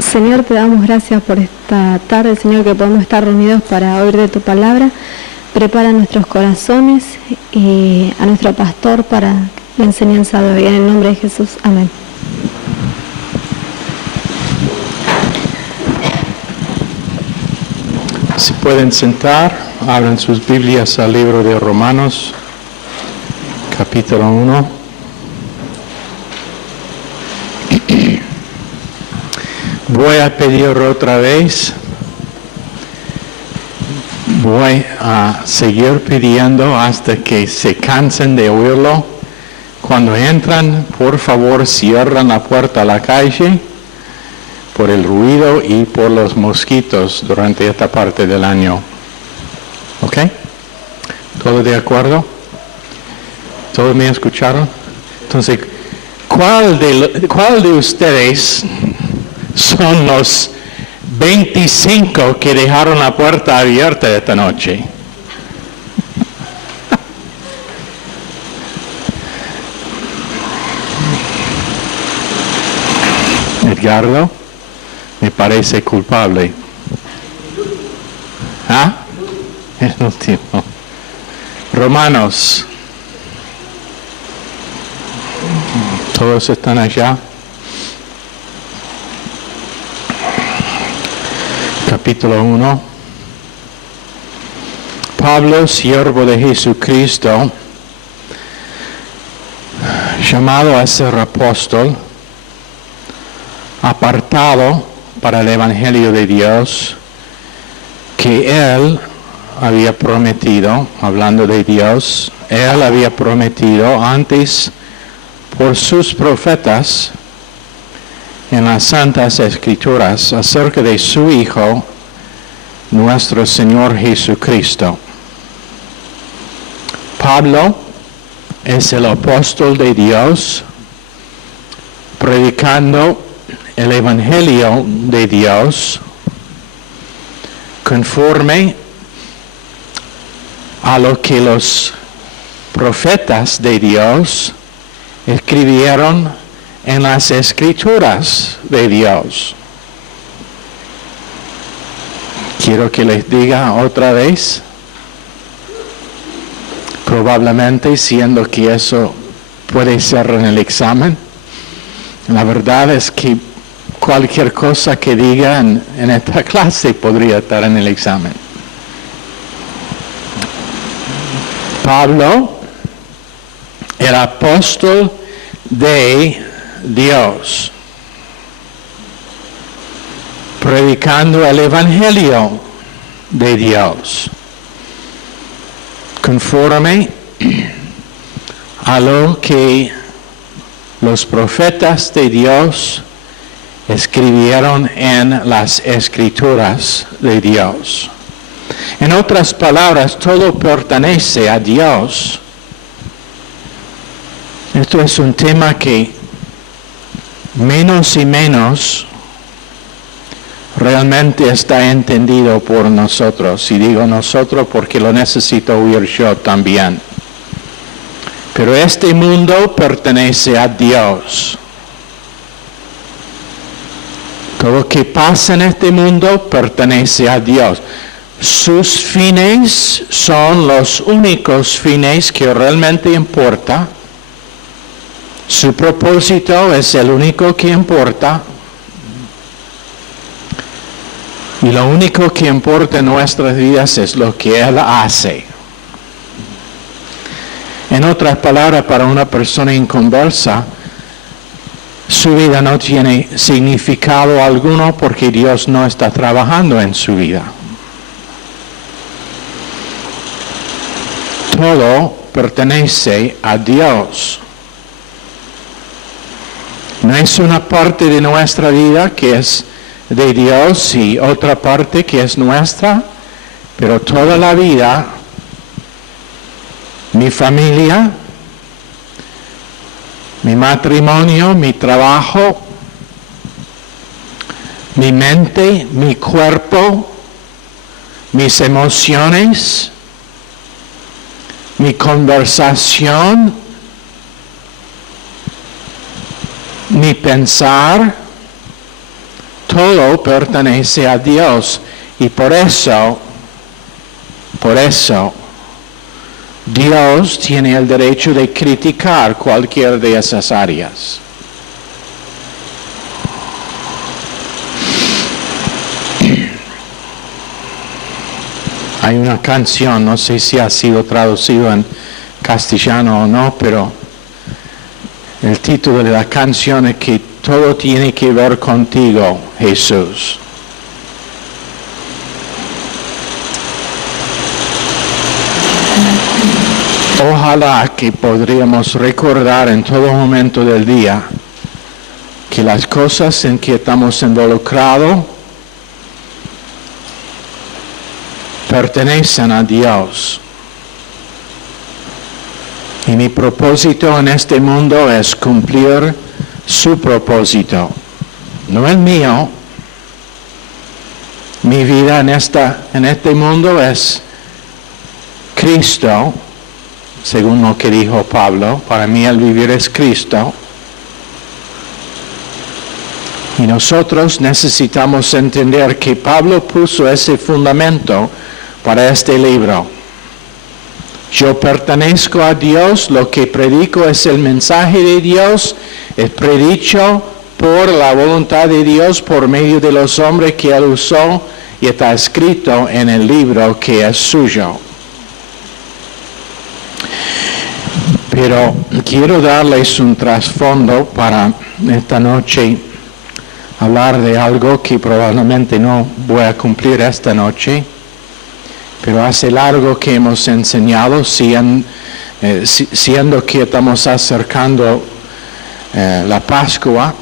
Señor, te damos gracias por esta tarde, Señor, que podemos estar reunidos para oír de tu palabra. Prepara nuestros corazones y a nuestro pastor para la enseñanza de hoy. En el nombre de Jesús. Amén. Si pueden sentar, abran sus Biblias al libro de Romanos, capítulo 1. Voy a pedir otra vez, voy a seguir pidiendo hasta que se cansen de oírlo. Cuando entran, por favor, cierran la puerta a la calle por el ruido y por los mosquitos durante esta parte del año. ¿Ok? ¿Todo de acuerdo? ¿Todos me escucharon? Entonces, ¿cuál de ustedes son los 25 que dejaron la puerta abierta esta noche? Edgardo me parece culpable. ¿Ah? El último. Romanos. ¿Todos están allá? Capítulo 1. Pablo, siervo de Jesucristo, llamado a ser apóstol, apartado para el Evangelio de Dios, que Él había prometido, hablando de Dios, Él había prometido antes por sus profetas en las Santas Escrituras acerca de su Hijo, nuestro Señor Jesucristo. Pablo es el apóstol de Dios, predicando el Evangelio de Dios conforme a lo que los profetas de Dios escribieron en las Escrituras de Dios. Quiero que les diga otra vez, probablemente siendo que eso puede ser en el examen, la verdad es que cualquier cosa que diga en esta clase podría estar en el examen. Pablo, el apóstol de Dios, predicando el Evangelio de Dios, conforme a lo que los profetas de Dios escribieron en las Escrituras de Dios. En otras palabras, todo pertenece a Dios. Esto es un tema que menos y menos realmente está entendido por nosotros. Y digo nosotros porque lo necesito oír yo también. Pero este mundo pertenece a Dios. Todo lo que pasa en este mundo pertenece a Dios. Sus fines son los únicos fines que realmente importan. Su propósito es el único que importa. Y lo único que importa en nuestras vidas es lo que Él hace. En otras palabras, para una persona inconversa, su vida no tiene significado alguno porque Dios no está trabajando en su vida. Todo pertenece a Dios. No es una parte de nuestra vida que es de Dios y otra parte que es nuestra, pero toda la vida, mi familia, mi matrimonio, mi trabajo, mi mente, mi cuerpo, mis emociones, mi conversación, mi pensar, todo pertenece a Dios. Y por eso, Dios tiene el derecho de criticar cualquier de esas áreas. Hay una canción, no sé si ha sido traducido en castellano o no, pero el título de la canción es que todo tiene que ver contigo, Jesús. Ojalá que podríamos recordar en todo momento del día que las cosas en que estamos involucrados pertenecen a Dios. Y mi propósito en este mundo es cumplir su propósito, no el mío. Mi vida en este mundo es Cristo, según lo que dijo Pablo. Para mí el vivir es Cristo. Y nosotros necesitamos entender que Pablo puso ese fundamento para este libro. Yo pertenezco a Dios, lo que predico es el mensaje de Dios, es predicho por la voluntad de Dios por medio de los hombres que Él usó y está escrito en el libro que es suyo. Pero quiero darles un trasfondo para esta noche, hablar de algo que probablemente no voy a cumplir esta noche. Pero hace largo que hemos enseñado, siendo que estamos acercando la Pascua,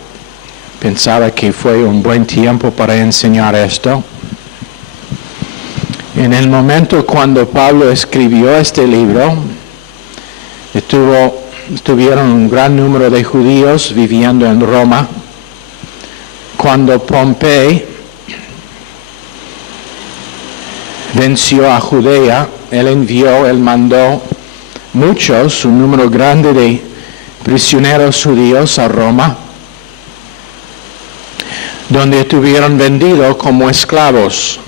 pensaba que fue un buen tiempo para enseñar esto. En el momento cuando Pablo escribió este libro, estuvieron un gran número de judíos viviendo en Roma. Cuando Pompey venció a Judea, él mandó un número grande de prisioneros judíos a Roma, donde estuvieron vendidos como esclavos.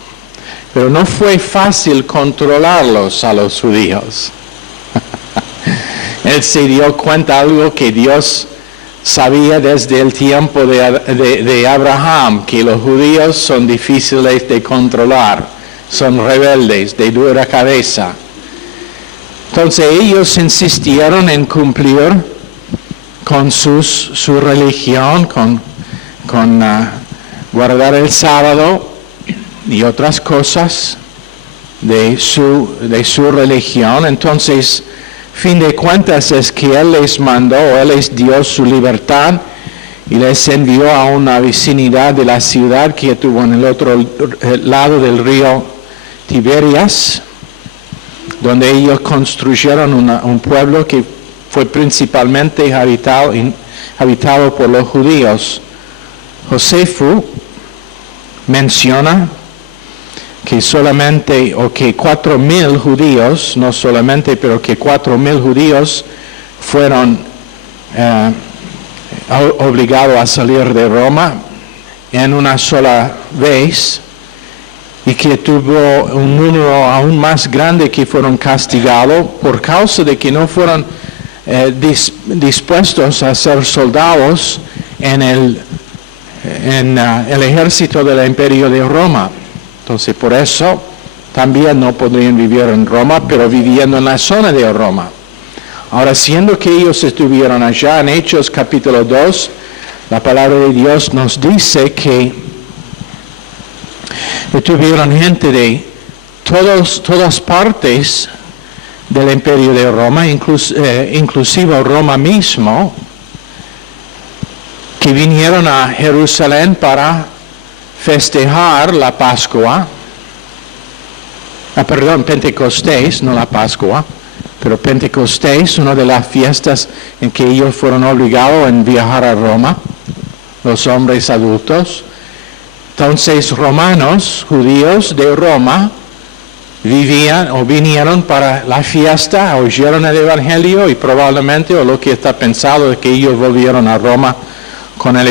Pero no fue fácil controlarlos a los judíos. Él se dio cuenta de algo que Dios sabía desde el tiempo de Abraham, que los judíos son difíciles de controlar. Son rebeldes, de dura cabeza. Entonces ellos insistieron en cumplir con su religión, con guardar el sábado y otras cosas de su religión. Entonces, fin de cuentas es que Él les mandó, Él les dio su libertad y les envió a una vecindad de la ciudad que estuvo en el otro lado del río Tiberias, donde ellos construyeron un pueblo que fue principalmente habitado por los judíos. Josefo menciona que solamente, o que 4,000 judíos, no solamente, pero que 4,000 judíos fueron obligados a salir de Roma en una sola vez, y que tuvo un número aún más grande que fueron castigados por causa de que no fueron dispuestos a ser soldados en el ejército del Imperio de Roma. Entonces, por eso también no podrían vivir en Roma, pero viviendo en la zona de Roma. Ahora, siendo que ellos estuvieron allá, en Hechos capítulo 2, la palabra de Dios nos dice que tuvieron gente de todas partes del Imperio de Roma, inclusive Roma mismo, que vinieron a Jerusalén para festejar la Pascua, Pentecostés, no la Pascua, Pero Pentecostés, una de las fiestas en que ellos fueron obligados a viajar a Roma, los hombres adultos. Entonces, romanos, judíos de Roma, vinieron para la fiesta, oyeron el Evangelio y probablemente, o lo que está pensado, es que ellos volvieron a Roma con el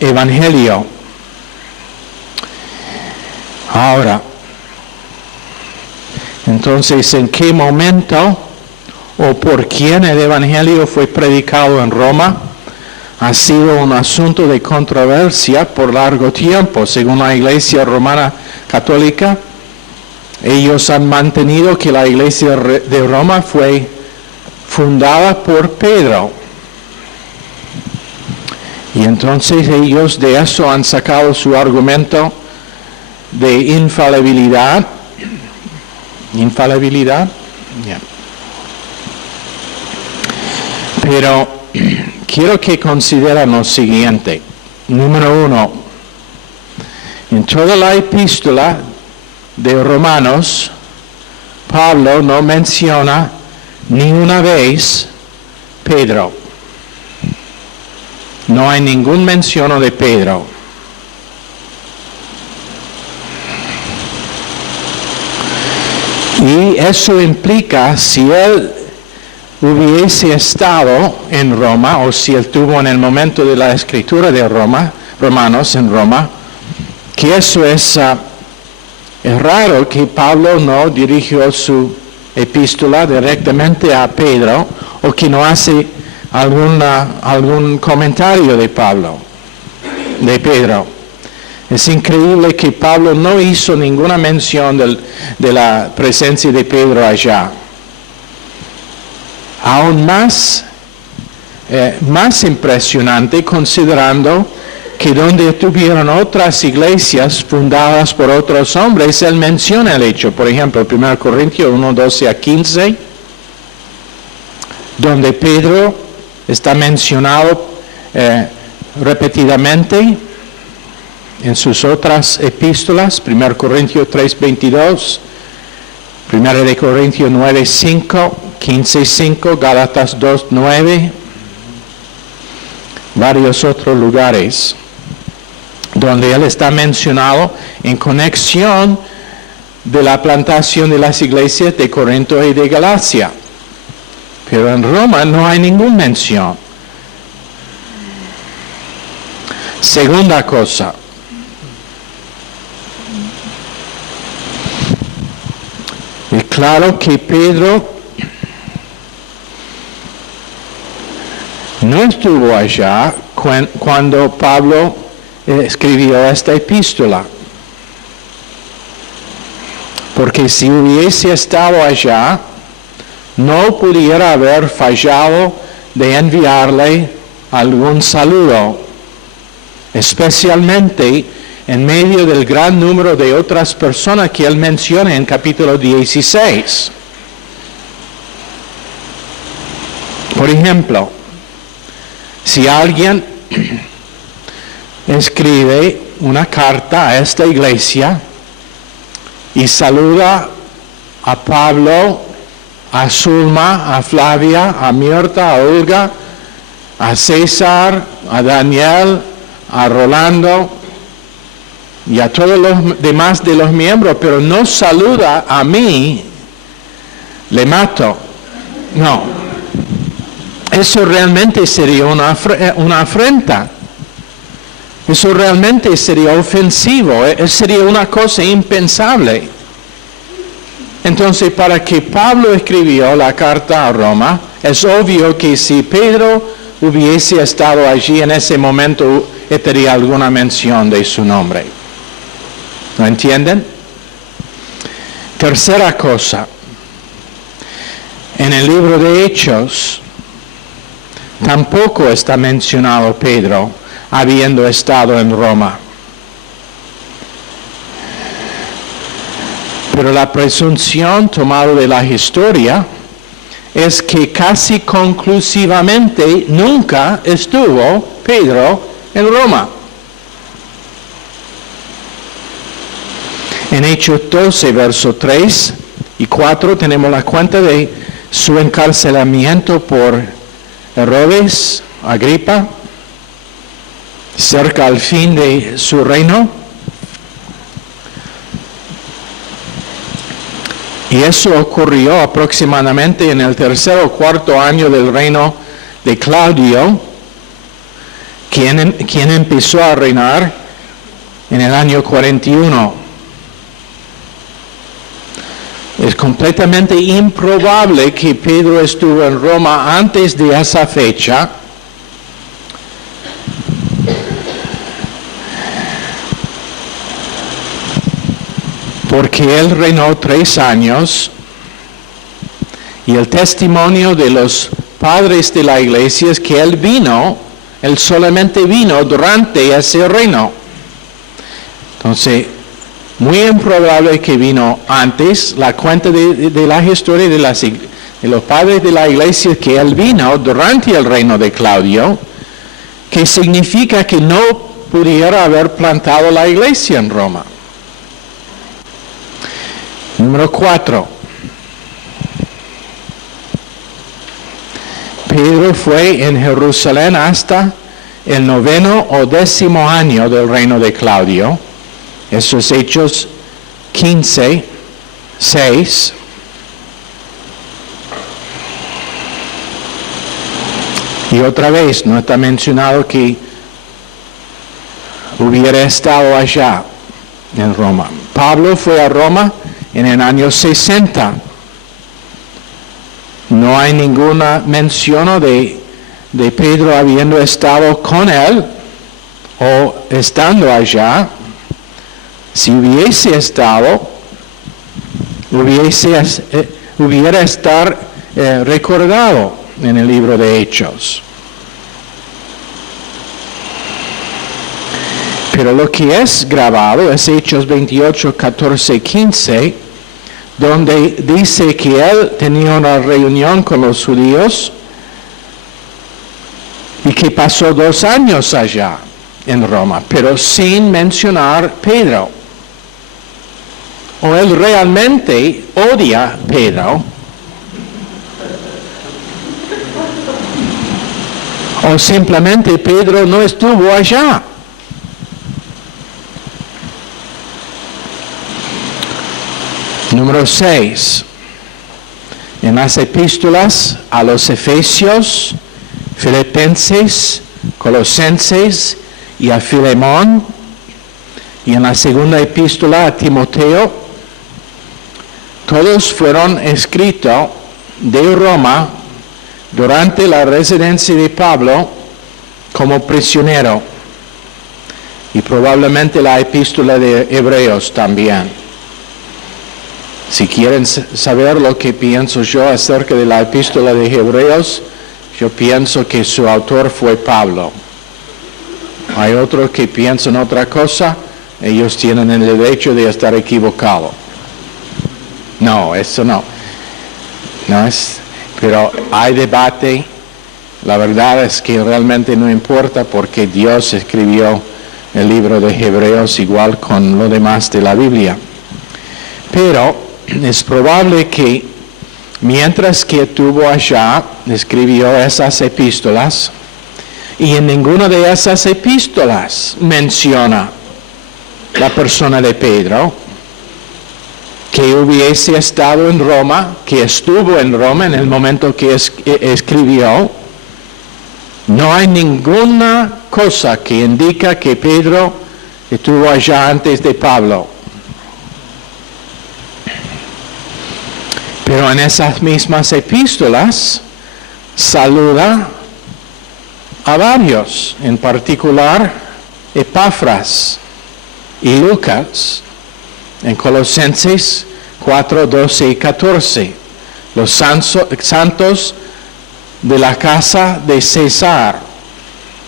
Evangelio. Ahora, entonces, ¿en qué momento o por quién el Evangelio fue predicado en Roma? Ha sido un asunto de controversia por largo tiempo. Según la Iglesia Romana Católica, ellos han mantenido que la Iglesia de Roma fue fundada por Pedro. Y entonces ellos de eso han sacado su argumento de infalibilidad. ¿Infalibilidad? Yeah. Pero quiero que consideren lo siguiente. Número 1. En toda la epístola de Romanos, Pablo no menciona ni una vez Pedro. No hay ningún mención de Pedro. Y eso implica, si él hubiese estado en Roma, o si él estuvo en el momento de la escritura de Romanos en Roma, que eso es raro que Pablo no dirigió su epístola directamente a Pedro, o que no hace algún comentario de Pedro. Es increíble que Pablo no hizo ninguna mención de la presencia de Pedro allá. Aún más impresionante considerando que donde tuvieron otras iglesias fundadas por otros hombres, él menciona el hecho. Por ejemplo, 1 Corintios 1, 12 a 15, donde Pedro está mencionado repetidamente en sus otras epístolas, 1 Corintios 3, 22, 1 Corintios 9, 5, 15, 5, Gálatas 2, 9, varios otros lugares donde él está mencionado en conexión de la plantación de las iglesias de Corinto y de Galacia. Pero en Roma no hay ninguna mención. Segunda cosa. Es claro que Pedro no estuvo allá cuando Pablo escribió esta epístola. Porque si hubiese estado allá, no pudiera haber fallado de enviarle algún saludo, especialmente en medio del gran número de otras personas que él menciona en capítulo 16. Por ejemplo, si alguien escribe una carta a esta iglesia y saluda a Pablo, a Zulma, a Flavia, a Mirta, a Olga, a César, a Daniel, a Rolando y a todos los demás de los miembros, pero no saluda a mí, le mato. No, eso realmente sería una afrenta. Eso realmente sería ofensivo, sería una cosa impensable. Entonces, para que Pablo escribió la carta a Roma, es obvio que si Pedro hubiese estado allí en ese momento, tendría alguna mención de su nombre. ¿No entienden? Tercera cosa, en el libro de Hechos, tampoco está mencionado Pedro habiendo estado en Roma. Pero la presunción tomada de la historia es que casi conclusivamente nunca estuvo Pedro en Roma. En Hechos 12, versos 3 y 4 tenemos la cuenta de su encarcelamiento por Herodes Agripa, cerca al fin de su reino. Y eso ocurrió aproximadamente en el tercer o cuarto año del reino de Claudio, quien empezó a reinar en el año 41. Es completamente improbable que Pedro estuvo en Roma antes de esa fecha, porque él reinó 3 años y el testimonio de los padres de la iglesia es que él solamente vino durante ese reino. Entonces, muy improbable que vino antes. La cuenta de la historia de los padres de la iglesia es que él vino durante el reino de Claudio, que significa que no pudiera haber plantado la iglesia en Roma. Número 4. Pedro fue en Jerusalén hasta el 9º o 10º año del reino de Claudio. Eso es Hechos 15, 6. Y otra vez, no está mencionado que hubiera estado allá en Roma. Pablo fue a Roma en el año 60. No hay ninguna mención de Pedro habiendo estado con él o estando allá. Si hubiese estado, hubiera estar recordado en el libro de Hechos. Pero lo que es grabado es Hechos 28, 14, 15, donde dice que él tenía una reunión con los judíos y que pasó 2 años allá en Roma, pero sin mencionar Pedro. O él realmente odia a Pedro, o simplemente Pedro no estuvo allá. Número 6. En las epístolas a los Efesios, Filipenses, Colosenses y a Filemón, y en la segunda epístola a Timoteo, todos fueron escritos de Roma durante la residencia de Pablo como prisionero, y probablemente la epístola de Hebreos también. Si quieren saber lo que pienso yo acerca de la epístola de Hebreos, yo pienso que su autor fue Pablo. Hay otros que piensan otra cosa, ellos tienen el derecho de estar equivocados. No, eso no. No es, pero hay debate. La verdad es que realmente no importa porque Dios escribió el libro de Hebreos igual con lo demás de la Biblia. Pero es probable que mientras que estuvo allá, escribió esas epístolas, y en ninguna de esas epístolas menciona la persona de Pedro, que hubiese estado en Roma, que estuvo en Roma en el momento que escribió. No hay ninguna cosa que indica que Pedro estuvo allá antes de Pablo. Pero en esas mismas epístolas saluda a varios, en particular Epafras y Lucas, en Colosenses 4, 12 y 14, los santos de la casa de César,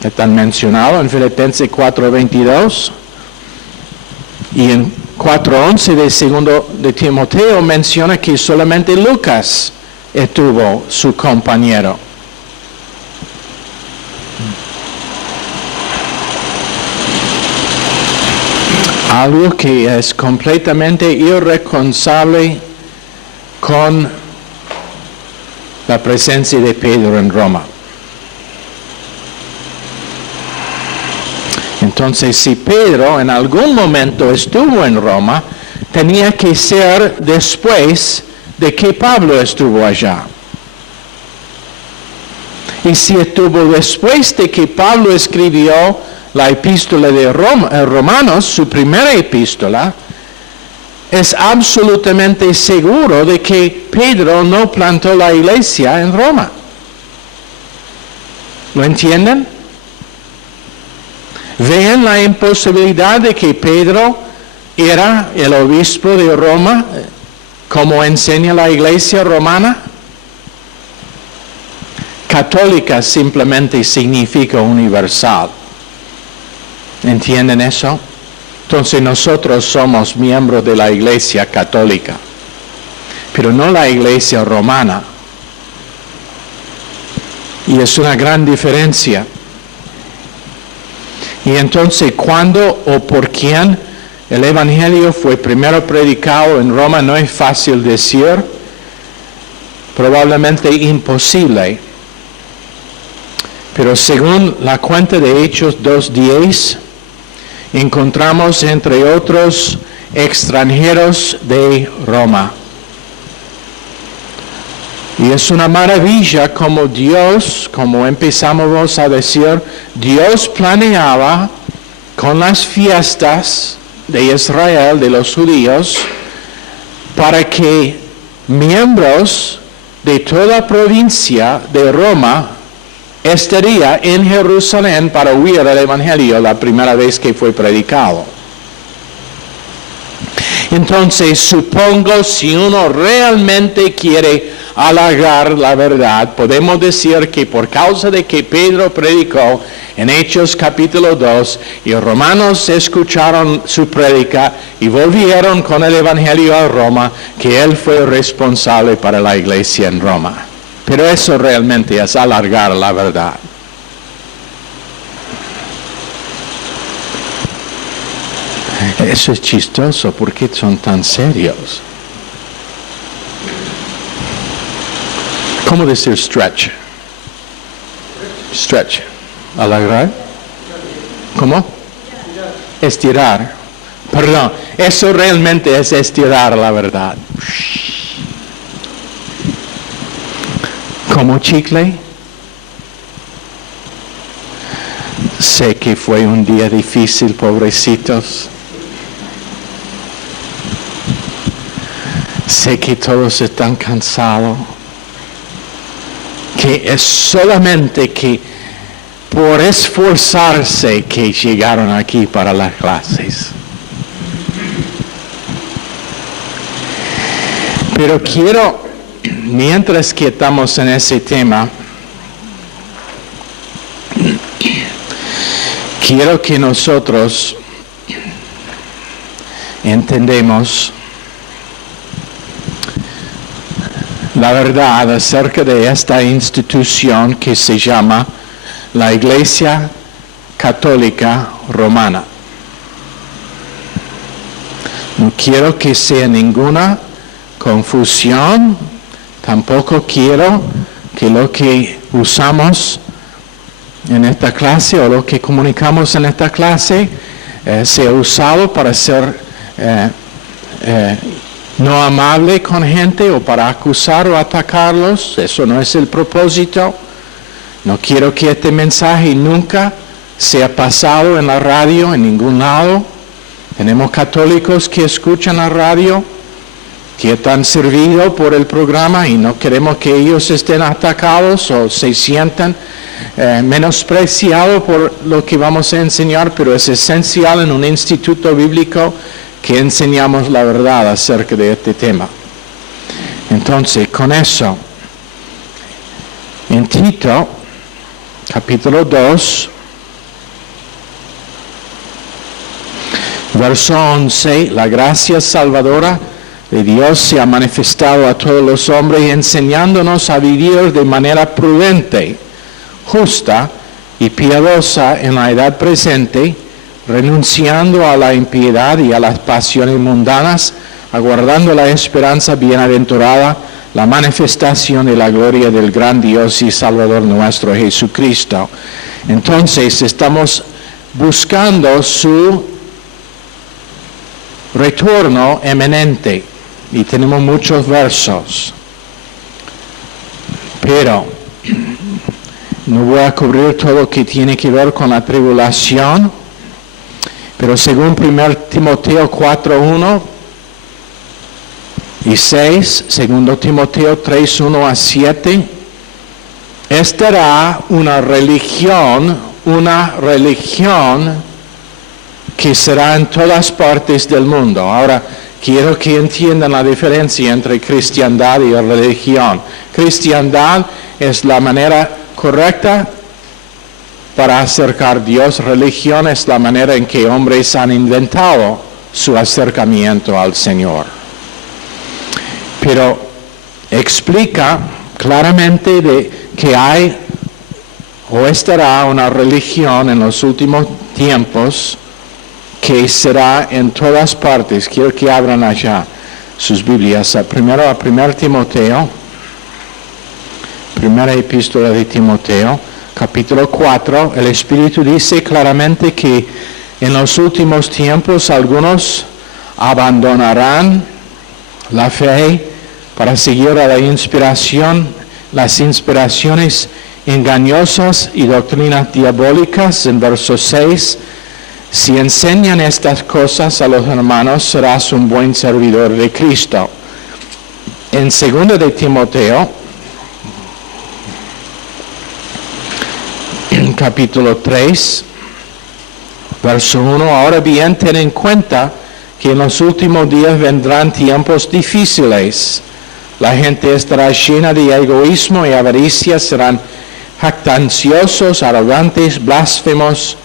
están mencionados en Filipenses 4, 22, y en 4:11 de segundo de Timoteo menciona que solamente Lucas estuvo su compañero. Algo que es completamente irreconciliable con la presencia de Pedro en Roma. Entonces, si Pedro en algún momento estuvo en Roma, tenía que ser después de que Pablo estuvo allá. Y si estuvo después de que Pablo escribió la epístola de Romanos, su primera epístola, es absolutamente seguro de que Pedro no plantó la iglesia en Roma. ¿Lo entienden? ¿Ven la imposibilidad de que Pedro era el obispo de Roma, como enseña la iglesia romana? Católica simplemente significa universal. ¿Entienden eso? Entonces nosotros somos miembros de la iglesia católica, pero no la iglesia romana. Y es una gran diferencia. Y entonces, ¿cuándo o por quién el Evangelio fue primero predicado en Roma? No es fácil decir, probablemente imposible. Pero según la cuenta de Hechos 2:10, encontramos entre otros extranjeros de Roma. Y es una maravilla como Dios, como empezamos a decir, Dios planeaba con las fiestas de Israel, de los judíos, para que miembros de toda provincia de Roma estaría en Jerusalén para oír el Evangelio la primera vez que fue predicado. Entonces, supongo, si uno realmente quiere halagar la verdad, podemos decir que por causa de que Pedro predicó en Hechos capítulo 2 y romanos escucharon su prédica y volvieron con el Evangelio a Roma, que él fue responsable para la iglesia en Roma. Pero eso realmente es alargar la verdad. Eso es chistoso, ¿por qué son tan serios? ¿Cómo decir stretch? Stretch. ¿Alargar? ¿Cómo? Estirar. Perdón, eso realmente es estirar la verdad. ¿Como chicle? Sé que fue un día difícil, pobrecitos. Sé que todos están cansados. Que es solamente que por esforzarse que llegaron aquí para las clases. Pero quiero, mientras que estamos en ese tema, quiero que nosotros entendemos la verdad acerca de esta institución que se llama la Iglesia Católica Romana. No quiero que sea ninguna confusión, tampoco quiero que lo que usamos en esta clase o lo que comunicamos en esta clase sea usado para ser no amable con gente o para acusar o atacarlos. Eso no es el propósito. No quiero que este mensaje nunca sea pasado en la radio, en ningún lado. Tenemos católicos que escuchan la radio, que están servidos por el programa y no queremos que ellos estén atacados o se sientan menospreciados por lo que vamos a enseñar, pero es esencial en un instituto bíblico que enseñamos la verdad acerca de este tema. Entonces, con eso, en Tito, capítulo 2, verso 11, la gracia salvadora de Dios se ha manifestado a todos los hombres, enseñándonos a vivir de manera prudente, justa y piadosa en la edad presente, renunciando a la impiedad y a las pasiones mundanas, aguardando la esperanza bienaventurada la manifestación de la gloria del gran Dios y Salvador nuestro Jesucristo. Entonces estamos buscando su retorno eminente y tenemos muchos versos, pero no voy a cubrir todo lo que tiene que ver con la tribulación, pero según 1 Timoteo 4:1 y 6, 2 Timoteo 3:1-7, esta era una religión que será en todas partes del mundo. Ahora, quiero que entiendan la diferencia entre cristiandad y religión. Cristiandad es la manera correcta para acercar a Dios. Religión es la manera en que hombres han inventado su acercamiento al Señor. Pero explica claramente de que hay o estará una religión en los últimos tiempos que será en todas partes. Quiero que abran allá sus Biblias. Primero a 1 Timoteo, primera epístola de Timoteo, capítulo 4. El Espíritu dice claramente que en los últimos tiempos algunos abandonarán la fe para seguir a las inspiraciones engañosas y doctrinas diabólicas. En verso 6, si enseñan estas cosas a los hermanos, serás un buen servidor de Cristo. En 2 de Timoteo, capítulo 3, verso 1, ahora bien, ten en cuenta que en los últimos días vendrán tiempos difíciles. La gente estará llena de egoísmo y avaricia, serán jactanciosos, arrogantes, blasfemos,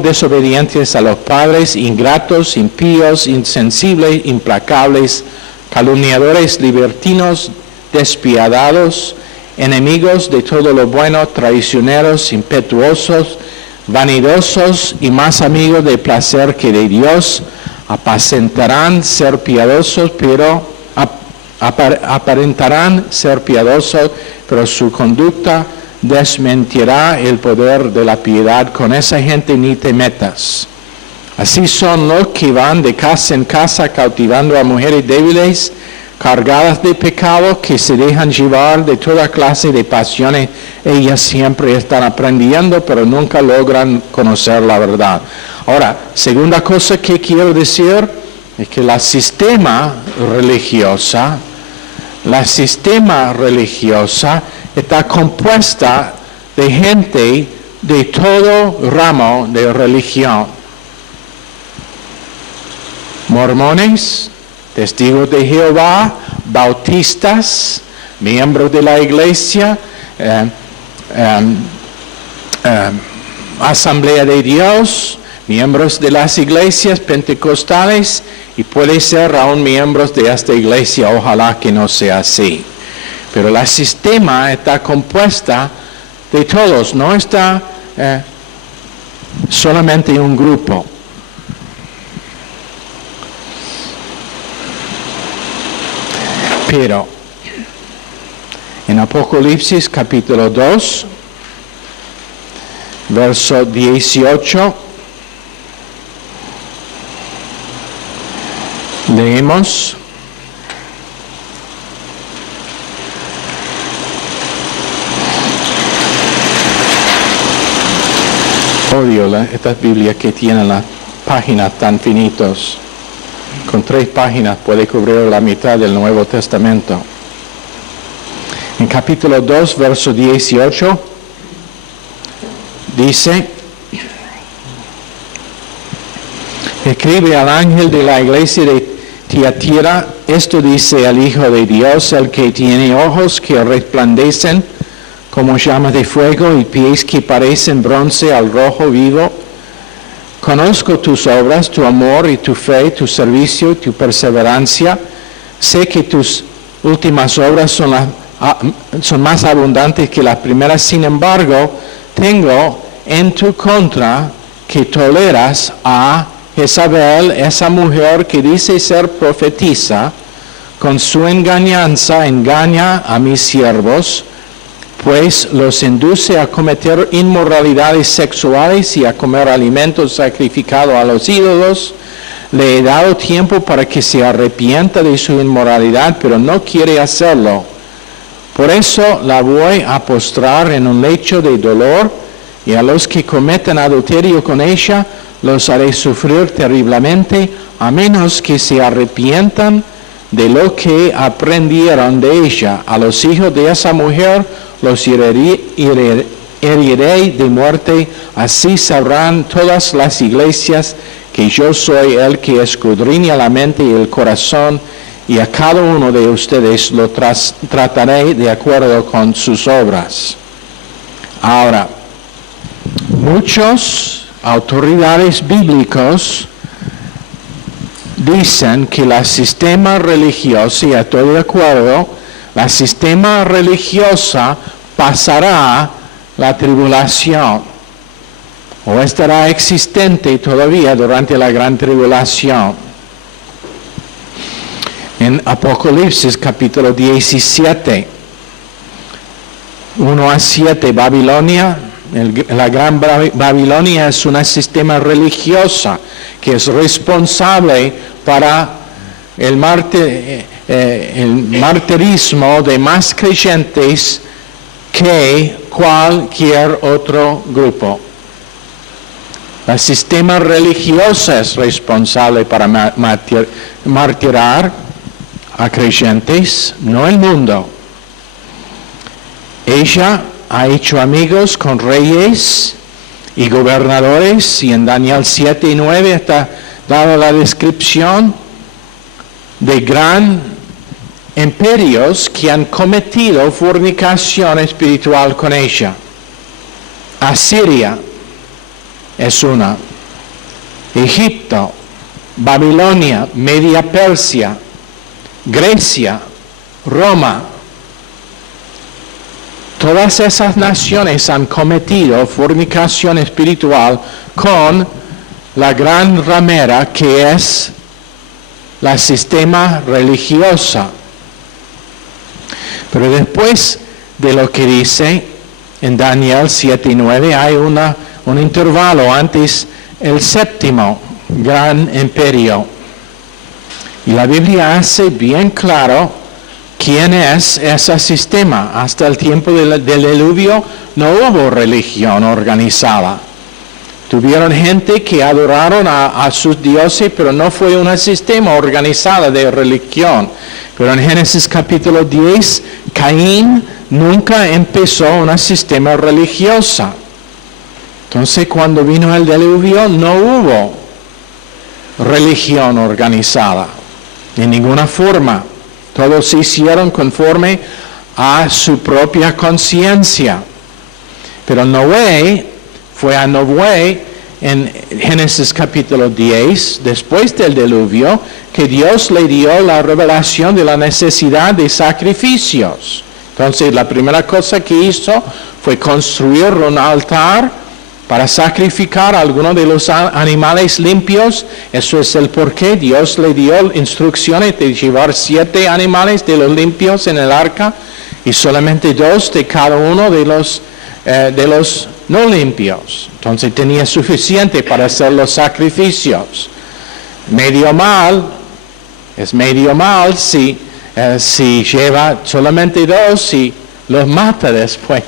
desobedientes a los padres, ingratos, impíos, insensibles, implacables, calumniadores, libertinos, despiadados, enemigos de todo lo bueno, traicioneros, impetuosos, vanidosos y más amigos del placer que de Dios. Aparentarán ser piadosos, pero su conducta desmentirá el poder de la piedad. Con esa gente ni te metas. Así son los que van de casa en casa cautivando a mujeres débiles, cargadas de pecado, que se dejan llevar de toda clase de pasiones. Ellas siempre están aprendiendo, pero nunca logran conocer la verdad. Ahora, segunda cosa que quiero decir es que la sistema religiosa está compuesta de gente de todo ramo de religión. Mormones, testigos de Jehová, bautistas, miembros de la iglesia, Asamblea de Dios, miembros de las iglesias pentecostales, y puede ser aún miembros de esta iglesia. Ojalá que no sea así. Pero el sistema está compuesta de todos, no está solamente un grupo. Pero en Apocalipsis capítulo 2, verso 18, leemos: odio estas Biblias que tienen las páginas tan finitos. Con 3 páginas puede cubrir la mitad del Nuevo Testamento. En capítulo 2, verso 18, dice: escribe al ángel de la iglesia de Tiatira, esto dice el Hijo de Dios, el que tiene ojos que resplandecen como llamas de fuego y pies que parecen bronce al rojo vivo. Conozco tus obras, tu amor y tu fe, tu servicio y tu perseverancia. Sé que tus últimas obras son más abundantes que las primeras. Sin embargo, tengo en tu contra que toleras a Jezabel, esa mujer que dice ser profetisa, con su engañanza engaña a mis siervos, pues los induce a cometer inmoralidades sexuales y a comer alimentos sacrificados a los ídolos. Le he dado tiempo para que se arrepienta de su inmoralidad, pero no quiere hacerlo. Por eso la voy a postrar en un lecho de dolor, y a los que cometen adulterio con ella los haré sufrir terriblemente, a menos que se arrepientan de lo que aprendieron de ella. A los hijos de esa mujer los heriré de muerte, así sabrán todas las iglesias que yo soy el que escudriña la mente y el corazón, y a cada uno de ustedes lo trataré de acuerdo con sus obras. Ahora, muchas autoridades bíblicos dicen que el sistema religioso, y estoy de acuerdo, el sistema religioso pasará la tribulación, o estará existente todavía durante la gran tribulación. En Apocalipsis capítulo 17, 1 a 7, Babilonia, la gran Babilonia es un sistema religioso que es responsable para el martirismo de más creyentes que cualquier otro grupo. El sistema religioso es responsable para martirar a creyentes, no el mundo. Ella ha hecho amigos con reyes y gobernadores, y en Daniel 7 y 9 está dada la descripción de gran imperios que han cometido fornicación espiritual con ella. Asiria es una, Egipto, Babilonia, Media Persia, Grecia, Roma. Todas esas naciones han cometido fornicación espiritual con la gran ramera que es el sistema religioso. Pero después de lo que dice en Daniel 7 y 9 hay un intervalo antes el séptimo gran imperio. Y la Biblia hace bien claro quién es ese sistema. Hasta el tiempo del diluvio no hubo religión organizada. Tuvieron gente que adoraron a sus dioses, pero no fue un sistema organizado de religión. Pero en Génesis capítulo 10, Caín nunca empezó un sistema religioso. Entonces, cuando vino el diluvio, no hubo religión organizada, de ninguna forma. Todos se hicieron conforme a su propia conciencia. Pero Noé fue a Noé en Génesis capítulo 10, después del diluvio, que Dios le dio la revelación de la necesidad de sacrificios. Entonces, la primera cosa que hizo fue construir un altar para sacrificar a alguno de los animales limpios. Eso es el porqué Dios le dio instrucciones de llevar 7 animales de los limpios en el arca y solamente 2 de cada uno de los no limpios. Entonces tenía suficiente para hacer los sacrificios. Medio mal si lleva solamente 2 y los mata después.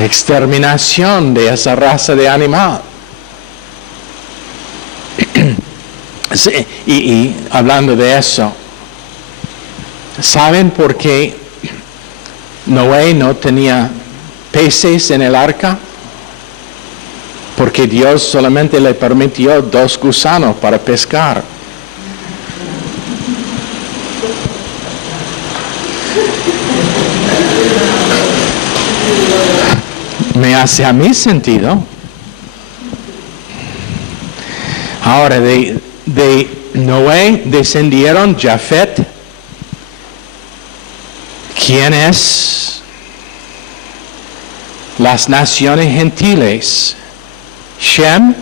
Exterminación de esa raza de animal. Sí, y hablando de eso, ¿saben por qué Noé no tenía peces en el arca? Porque Dios solamente le permitió 2 gusanos para pescar. Me hace a mí sentido. Ahora, de Noé descendieron Jafet. ¿Quién es? Las naciones gentiles. Shem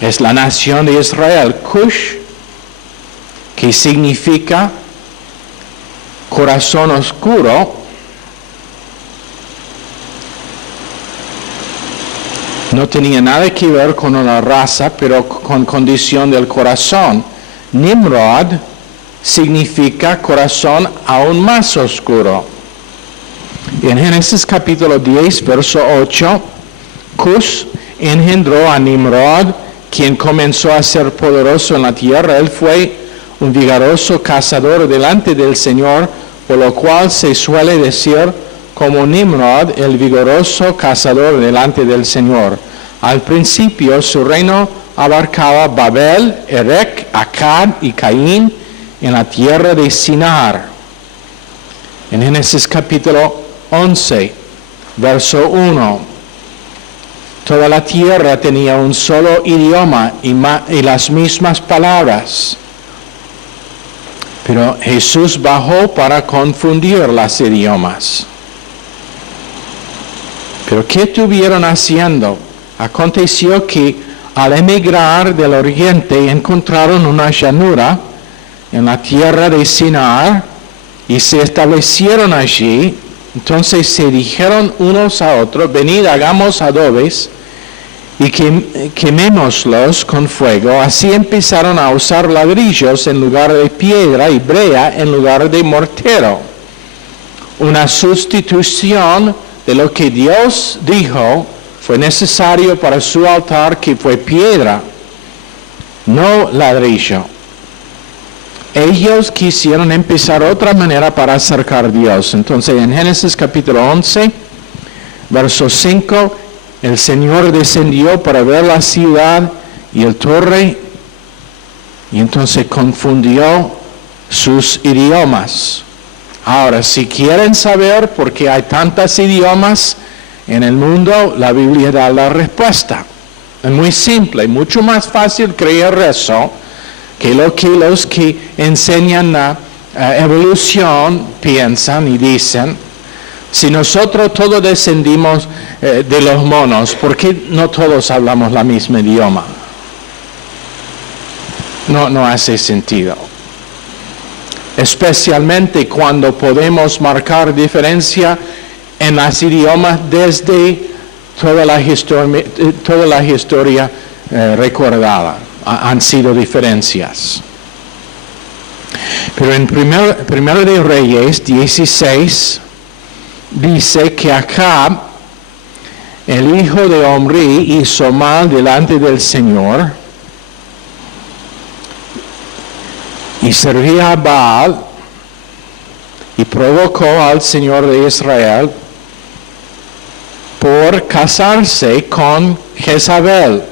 es la nación de Israel. Cush que significa corazón oscuro, no tenía nada que ver con una raza, pero con condición del corazón. Nimrod significa corazón aún más oscuro. En Génesis capítulo 10, verso 8, Cush engendró a Nimrod, quien comenzó a ser poderoso en la tierra. Él fue un vigoroso cazador delante del Señor, por lo cual se suele decir como Nimrod, el vigoroso cazador delante del Señor. Al principio su reino abarcaba Babel, Erech, Akkad y Caín en la tierra de Sinar. En Génesis capítulo 11, verso 1, toda la tierra tenía un solo idioma y las mismas palabras. Pero Jesús bajó para confundir los idiomas. ¿Pero qué estuvieron haciendo? Aconteció que al emigrar del oriente encontraron una llanura en la tierra de Sinar y se establecieron allí. Entonces se dijeron unos a otros: venid, hagamos adobes y quemémoslos con fuego. Así empezaron a usar ladrillos en lugar de piedra y brea en lugar de mortero. Una sustitución de lo que Dios dijo fue necesario para su altar, que fue piedra, no ladrillo. Ellos quisieron empezar otra manera para acercar a Dios. Entonces en Génesis capítulo 11, verso 5, el Señor descendió para ver la ciudad y el torre, y entonces confundió sus idiomas. Ahora, si quieren saber por qué hay tantos idiomas en el mundo, la Biblia da la respuesta. Es muy simple, mucho más fácil creer eso que lo que los que enseñan la evolución piensan y dicen. Si nosotros todos descendimos de los monos, ¿por qué no todos hablamos el mismo idioma? No hace sentido. Especialmente cuando podemos marcar diferencia en los idiomas desde toda la historia recordada. Han sido diferencias. Pero en Primero de Reyes 16 dice que Acab, el hijo de Omri, hizo mal delante del Señor y servía a Baal y provocó al Señor de Israel por casarse con Jezabel.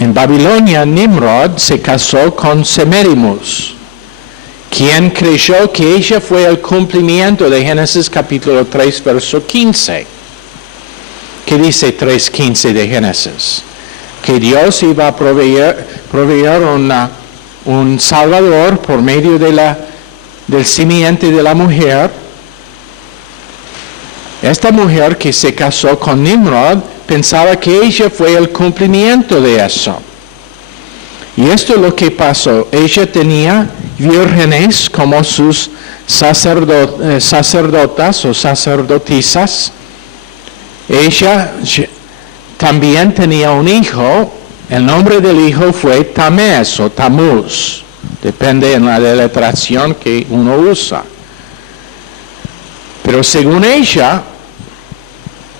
En Babilonia, Nimrod se casó con Semerimus, quien creyó que ella fue el cumplimiento de Génesis capítulo 3, verso 15. ¿Qué dice 3:15 de Génesis? Que Dios iba a proveer un Salvador por medio del simiente de la mujer. Esta mujer que se casó con Nimrod pensaba que ella fue el cumplimiento de eso. Y esto es lo que pasó. Ella tenía vírgenes como sus sacerdotas o sacerdotisas. Ella también tenía un hijo. El nombre del hijo fue Tamés o Tamuz. Depende en la deletración que uno usa. Pero según ella,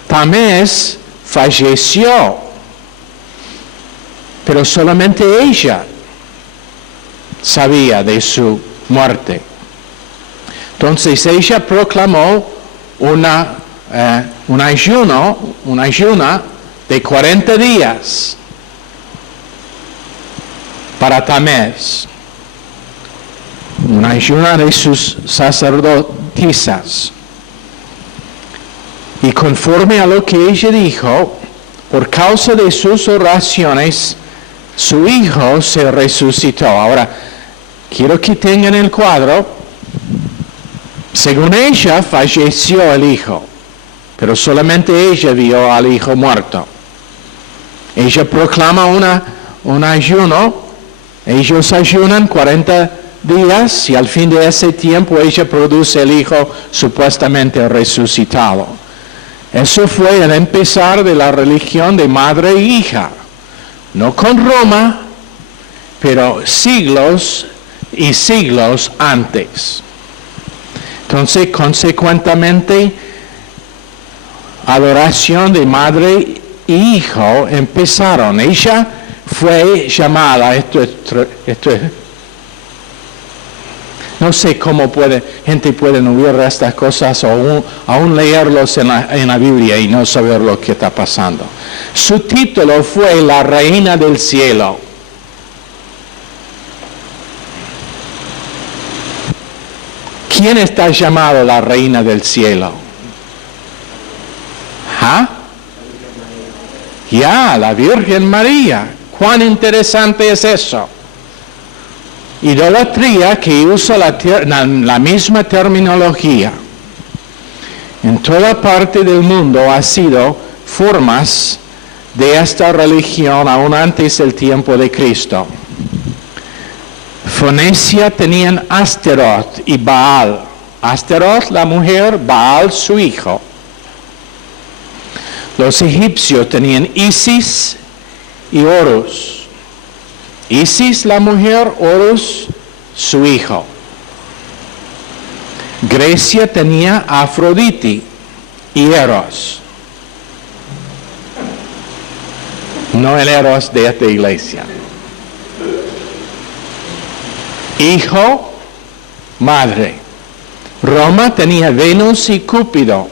Tamés falleció, pero solamente ella sabía de su muerte. Entonces ella proclamó un ayuno de 40 días para Tamés, un ayuno de sus sacerdotisas. Y conforme a lo que ella dijo, por causa de sus oraciones, su hijo se resucitó. Ahora, quiero que tengan el cuadro. Según ella, falleció el hijo, pero solamente ella vio al hijo muerto. Ella proclama un ayuno Ellos ayunan 40 días y al fin de ese tiempo ella produce el hijo supuestamente resucitado. Eso fue el empezar de la religión de madre e hija. No con Roma, pero siglos y siglos antes. Entonces, consecuentemente, adoración de madre e hijo empezaron. Ella fue llamada, esto es no sé cómo gente puede oír estas cosas o aún leerlos en la Biblia y no saber lo que está pasando. Su título fue la Reina del Cielo. ¿Quién está llamado la Reina del Cielo? ¿Ah? Ya, la Virgen María. ¿Cuán interesante es eso? Idolatría que usa la misma terminología. En toda parte del mundo ha sido formas de esta religión aún antes del tiempo de Cristo. Fonecia tenían Asteroth y Baal. Asteroth la mujer, Baal su hijo. Los egipcios tenían Isis y Horus. Isis la mujer, Horus su hijo. Grecia tenía Afrodite y Eros. No el Eros de esta iglesia. Hijo, madre. Roma tenía Venus y Cúpido.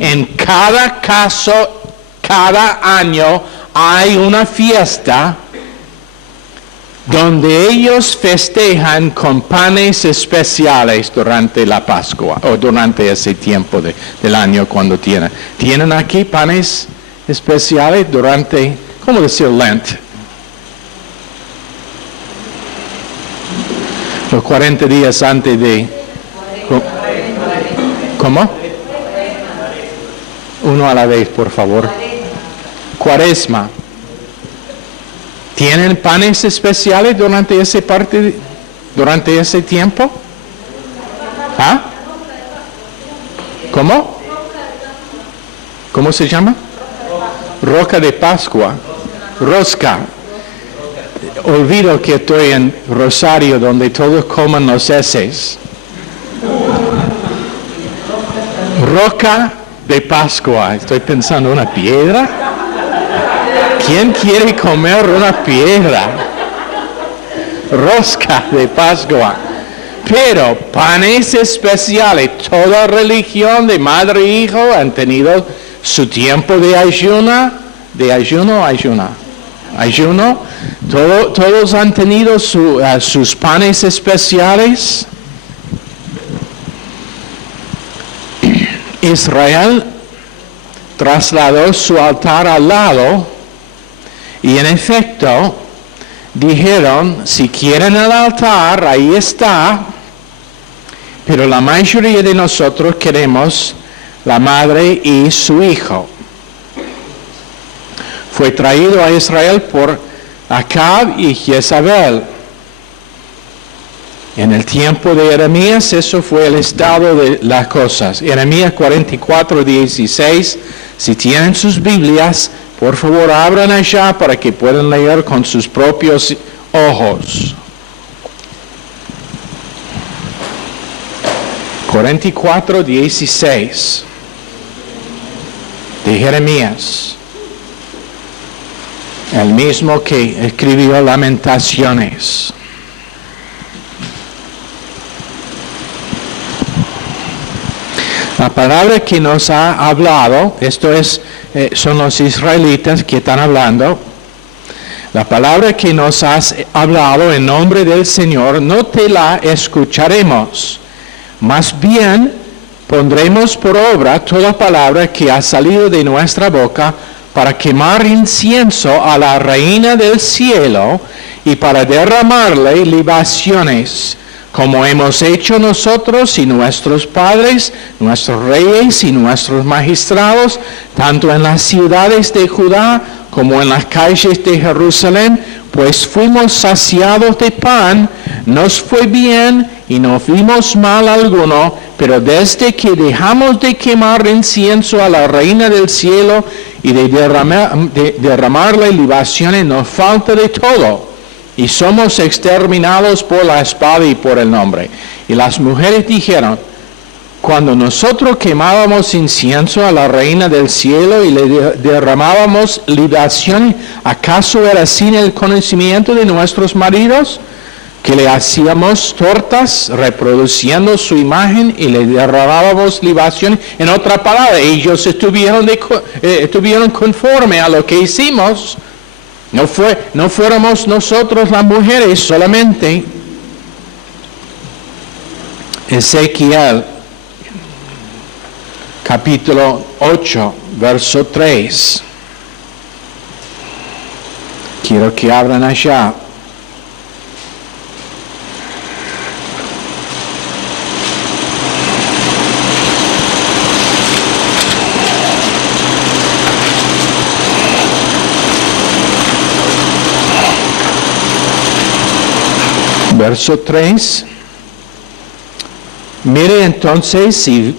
En cada caso, cada año hay una fiesta donde ellos festejan con panes especiales durante la Pascua o durante ese tiempo del año cuando tienen. ¿Tienen aquí panes especiales durante, cómo decir, Lent? Los 40 días antes de... ¿Cómo? Uno a la vez, por favor. Cuaresma. ¿Tienen panes especiales durante ese tiempo? ¿Ah? ¿Cómo? ¿Cómo se llama? Roca de Pascua. Rosca. Olvido que estoy en Rosario donde todos comen los heces. Roca de Pascua. Estoy pensando, ¿una piedra? ¿Quién quiere comer una piedra? Rosca de Pascua. Pero panes especiales. Toda religión de madre e hijo han tenido su tiempo de ayuno. Todos han tenido sus panes especiales. Israel trasladó su altar al lado y en efecto dijeron, si quieren el altar, ahí está, pero la mayoría de nosotros queremos la madre y su hijo. Fue traído a Israel por Acab y Jezabel. En el tiempo de Jeremías, eso fue el estado de las cosas. Jeremías 44:16. Si tienen sus Biblias, por favor abran allá para que puedan leer con sus propios ojos. 44:16 de Jeremías. El mismo que escribió Lamentaciones. La palabra que nos ha hablado, son los israelitas que están hablando. La palabra que nos has hablado en nombre del Señor, no te la escucharemos. Más bien, pondremos por obra toda palabra que ha salido de nuestra boca para quemar incienso a la Reina del Cielo y para derramarle libaciones, como hemos hecho nosotros y nuestros padres, nuestros reyes y nuestros magistrados, tanto en las ciudades de Judá como en las calles de Jerusalén, pues fuimos saciados de pan, nos fue bien y no vimos mal alguno, pero desde que dejamos de quemar incienso a la Reina del Cielo y de derramarle libaciones, nos falta de todo, y somos exterminados por la espada y por el nombre. Y las mujeres dijeron: cuando nosotros quemábamos incienso a la Reina del Cielo y le derramábamos libaciones, ¿acaso era sin el conocimiento de nuestros maridos? Que le hacíamos tortas reproduciendo su imagen y le derramábamos libaciones. En otra palabra, ellos estuvieron conforme a lo que hicimos. No fuéramos nosotros las mujeres solamente. Ezequiel capítulo 8, verso 3. Quiero que abran allá. Verso 3. Miré entonces y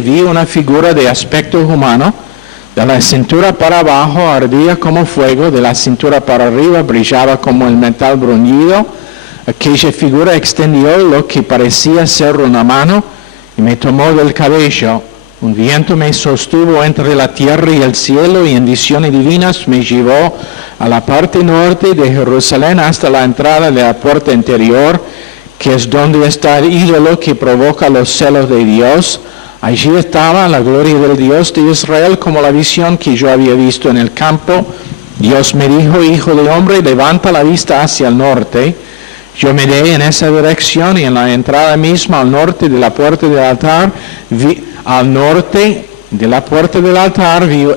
vi una figura de aspecto humano, de la cintura para abajo ardía como fuego, de la cintura para arriba brillaba como el metal bruñido. Aquella figura extendió lo que parecía ser una mano y me tomó del cabello. Un viento me sostuvo entre la tierra y el cielo, y en visiones divinas me llevó a la parte norte de Jerusalén hasta la entrada de la puerta interior, que es donde está el ídolo que provoca los celos de Dios. Allí estaba la gloria del Dios de Israel, como la visión que yo había visto en el campo. Dios me dijo: hijo de hombre, levanta la vista hacia el norte. Yo miré en esa dirección, y en la entrada misma al norte de la puerta del altar, vi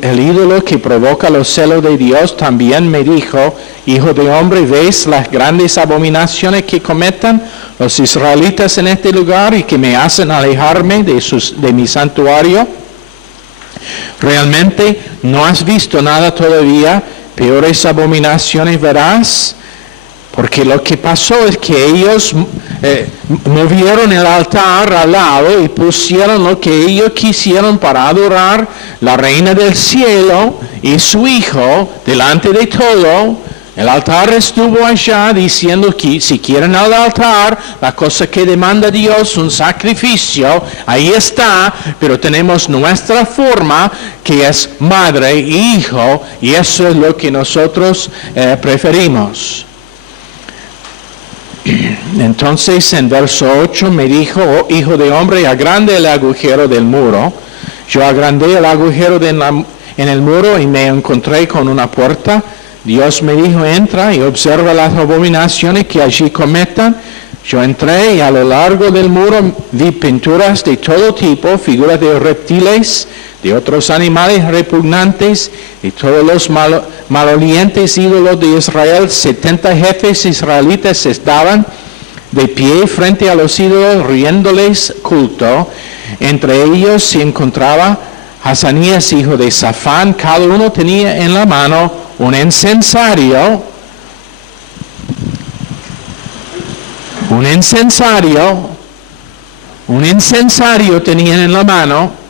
el ídolo que provoca los celos de Dios. También me dijo: hijo de hombre, ¿ves las grandes abominaciones que cometen los israelitas en este lugar y que me hacen alejarme de mi santuario? ¿Realmente no has visto nada todavía? Peores abominaciones verás. Porque lo que pasó es que ellos movieron el altar al lado y pusieron lo que ellos quisieron para adorar la Reina del Cielo y su Hijo delante de todo. El altar estuvo allá diciendo que si quieren al altar, la cosa que demanda Dios, un sacrificio, ahí está, pero tenemos nuestra forma que es madre e hijo, y eso es lo que nosotros preferimos. Entonces en verso 8 me dijo: oh, hijo de hombre, agrande el agujero del muro. Yo agrandé el agujero en el muro y me encontré con una puerta. Dios me dijo: entra y observa las abominaciones que allí cometan. Yo entré y a lo largo del muro vi pinturas de todo tipo, figuras de reptiles, de otros animales repugnantes, y todos los malolientes ídolos de Israel. 70 jefes israelitas estaban de pie frente a los ídolos, riéndoles culto. Entre ellos se encontraba Hazanías, hijo de Safán. Cada uno tenía en la mano un incensario. Un incensario tenían en la mano.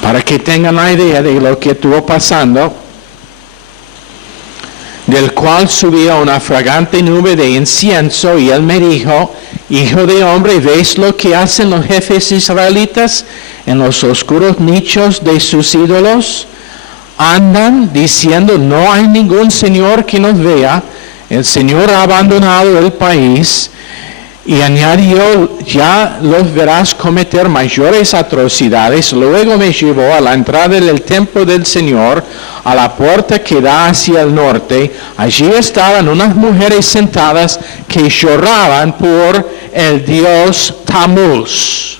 Para que tengan la idea de lo que estuvo pasando, del cual subía una fragante nube de incienso, y él me dijo: hijo de hombre, ¿ves lo que hacen los jefes israelitas en los oscuros nichos de sus ídolos? Andan diciendo: no hay ningún Señor que nos vea, el Señor ha abandonado el país. Y añadió: ya los verás cometer mayores atrocidades. Luego me llevó a la entrada del templo del Señor, a la puerta que da hacia el norte. Allí estaban unas mujeres sentadas que lloraban por el dios Tamuz.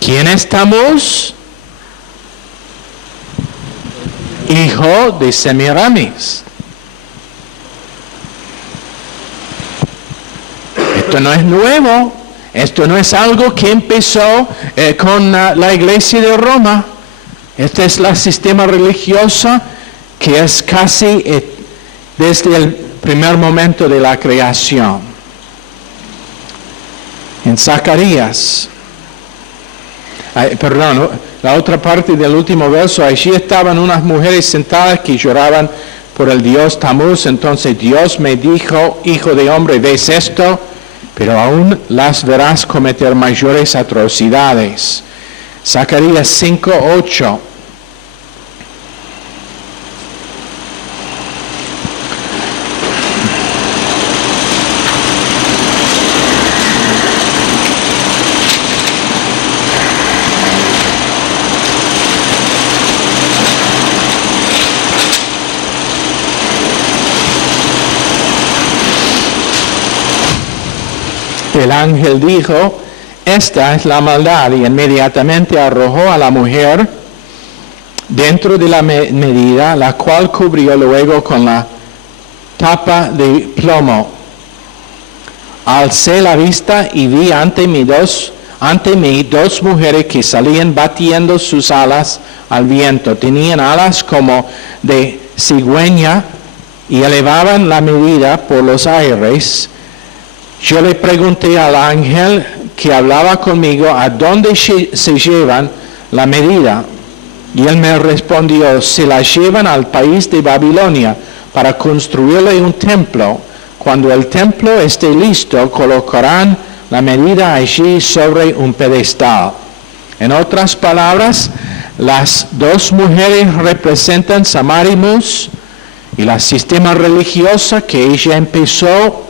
¿Quién es Tamuz? Hijo de Semiramis. Esto no es nuevo, esto no es algo que empezó con la iglesia de Roma. Este es el sistema religioso que es casi desde el primer momento de la creación. En Zacarías, la otra parte del último verso, allí estaban unas mujeres sentadas que lloraban por el dios Tamuz. Entonces Dios me dijo, hijo de hombre, ¿ves esto? Pero aún las verás cometer mayores atrocidades. Zacarías 5:8. El ángel dijo, esta es la maldad, y inmediatamente arrojó a la mujer dentro de la medida, la cual cubrió luego con la tapa de plomo. Alcé la vista y vi ante mí dos mujeres que salían batiendo sus alas al viento. Tenían alas como de cigüeña y elevaban la medida por los aires. Yo le pregunté al ángel que hablaba conmigo, ¿a dónde se llevan la medida? Y él me respondió, se la llevan al país de Babilonia para construirle un templo. Cuando el templo esté listo, colocarán la medida allí sobre un pedestal. En otras palabras, las dos mujeres representan Samarimus y el sistema religioso que ella empezó.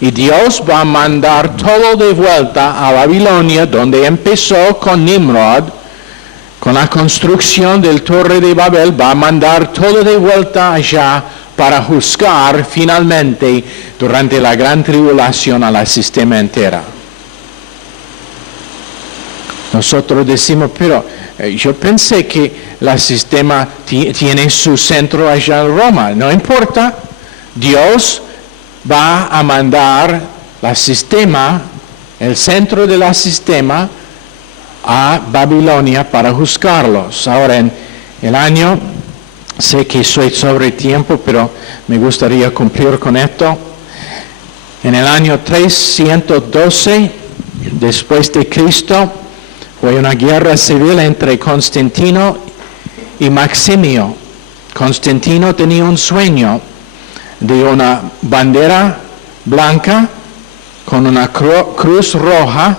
Y Dios va a mandar todo de vuelta a Babilonia, donde empezó con Nimrod, con la construcción del Torre de Babel. Va a mandar todo de vuelta allá para juzgar finalmente durante la gran tribulación a la sistema entera. Nosotros decimos, pero yo pensé que el sistema tiene su centro allá en Roma. No importa, Dios va a mandar el centro de la sistema a Babilonia para juzgarlos. Ahora, en el año, sé que soy sobre tiempo, pero me gustaría cumplir con esto. En el año 312, después de Cristo, fue una guerra civil entre Constantino y Maximio. Constantino tenía un sueño de una bandera blanca con una cruz roja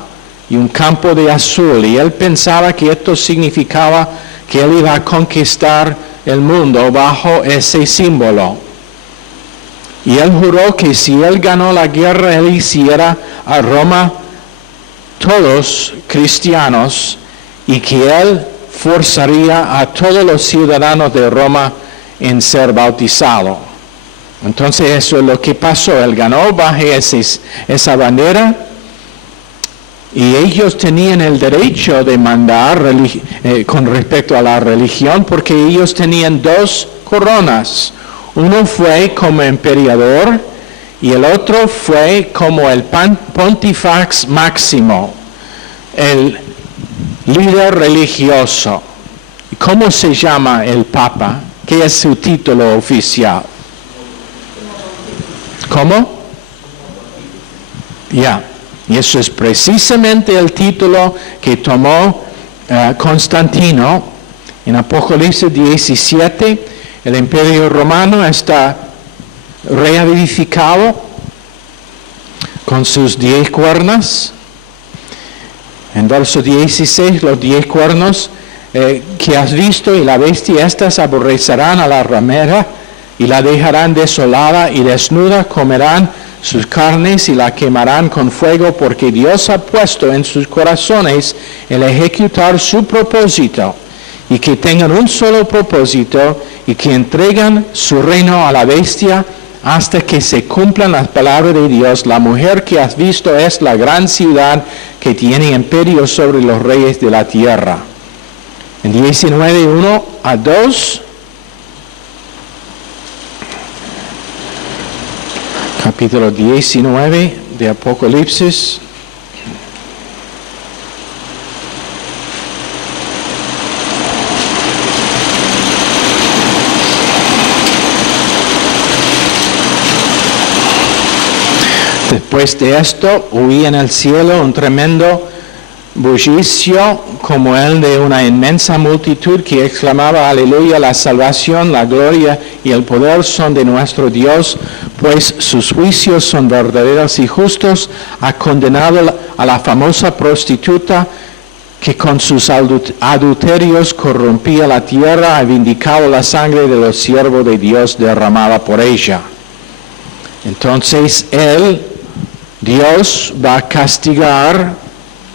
y un campo de azul, y él pensaba que esto significaba que él iba a conquistar el mundo bajo ese símbolo. Y él juró que si él ganó la guerra, él hiciera a Roma todos cristianos y que él forzaría a todos los ciudadanos de Roma en ser bautizados. Entonces eso es lo que pasó. Él ganó bajo esa bandera y ellos tenían el derecho de mandar con respecto a la religión, porque ellos tenían dos coronas. Uno fue como emperador y el otro fue como el Pontifex Máximo, el líder religioso. ¿Cómo se llama el Papa? ¿Qué es su título oficial? ¿Cómo? Ya. Y eso es precisamente el título que tomó Constantino en Apocalipsis 17. El Imperio Romano está reedificado con sus 10 cuernos. En verso 16, los 10 cuernos que has visto, y la bestia estas aborrecerán a la ramera y la dejarán desolada y desnuda, comerán sus carnes y la quemarán con fuego, porque Dios ha puesto en sus corazones el ejecutar su propósito, y que tengan un solo propósito, y que entregan su reino a la bestia hasta que se cumplan las palabras de Dios. La mujer que has visto es la gran ciudad que tiene imperio sobre los reyes de la tierra. En 19, 1 a 2, capítulo 19 de Apocalipsis. Después de esto, oí en el cielo un tremendo bullicio como el de una inmensa multitud que exclamaba: aleluya, la salvación, la gloria y el poder son de nuestro Dios, pues sus juicios son verdaderos y justos. Ha condenado a la famosa prostituta que con sus adulterios corrompía la tierra, ha vindicado la sangre de los siervos de Dios derramada por ella. Entonces Dios va a castigar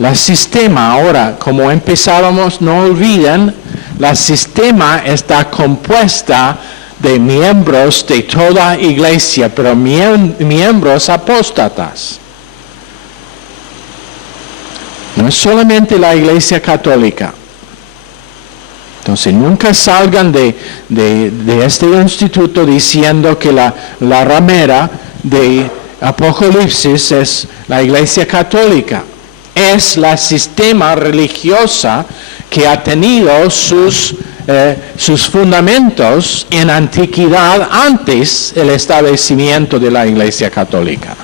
el sistema. Ahora, como empezábamos, no olviden, el sistema está compuesta de miembros de toda iglesia, pero miembros apóstatas. No es solamente la iglesia católica. Entonces, nunca salgan de este instituto diciendo que la ramera de Apocalipsis es la iglesia católica. Es la sistema religiosa que ha tenido sus fundamentos en antigüedad, antes del establecimiento de la iglesia católica.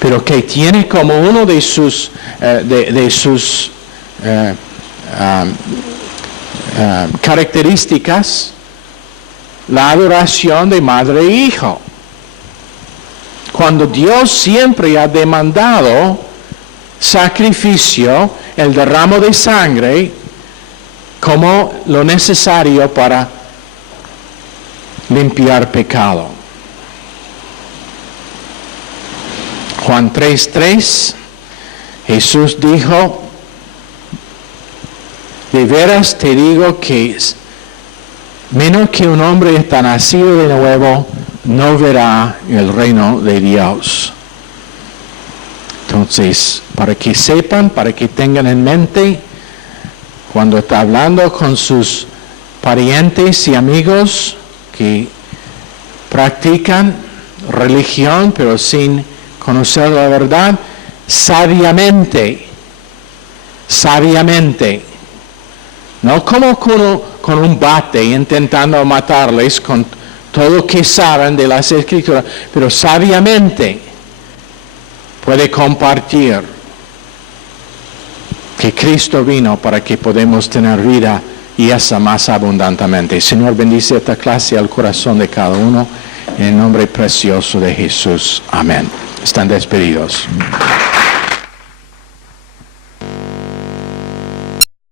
Pero que tiene como uno de sus características la adoración de madre e hijo. Cuando Dios siempre ha demandado sacrificio, el derramo de sangre, como lo necesario para limpiar pecado. Juan 3:3, Jesús dijo: de veras te digo que menos que un hombre está nacido de nuevo, no verá el reino de Dios. Entonces, para que sepan, para que tengan en mente, cuando está hablando con sus parientes y amigos que practican religión pero sin conocer la verdad, sabiamente, no como con un bate intentando matarles con todo lo que saben de las Escrituras, pero sabiamente puede compartir que Cristo vino para que podamos tener vida y esa más abundantemente. Señor, bendice esta clase al corazón de cada uno, en el nombre precioso de Jesús. Amén. Están despedidos.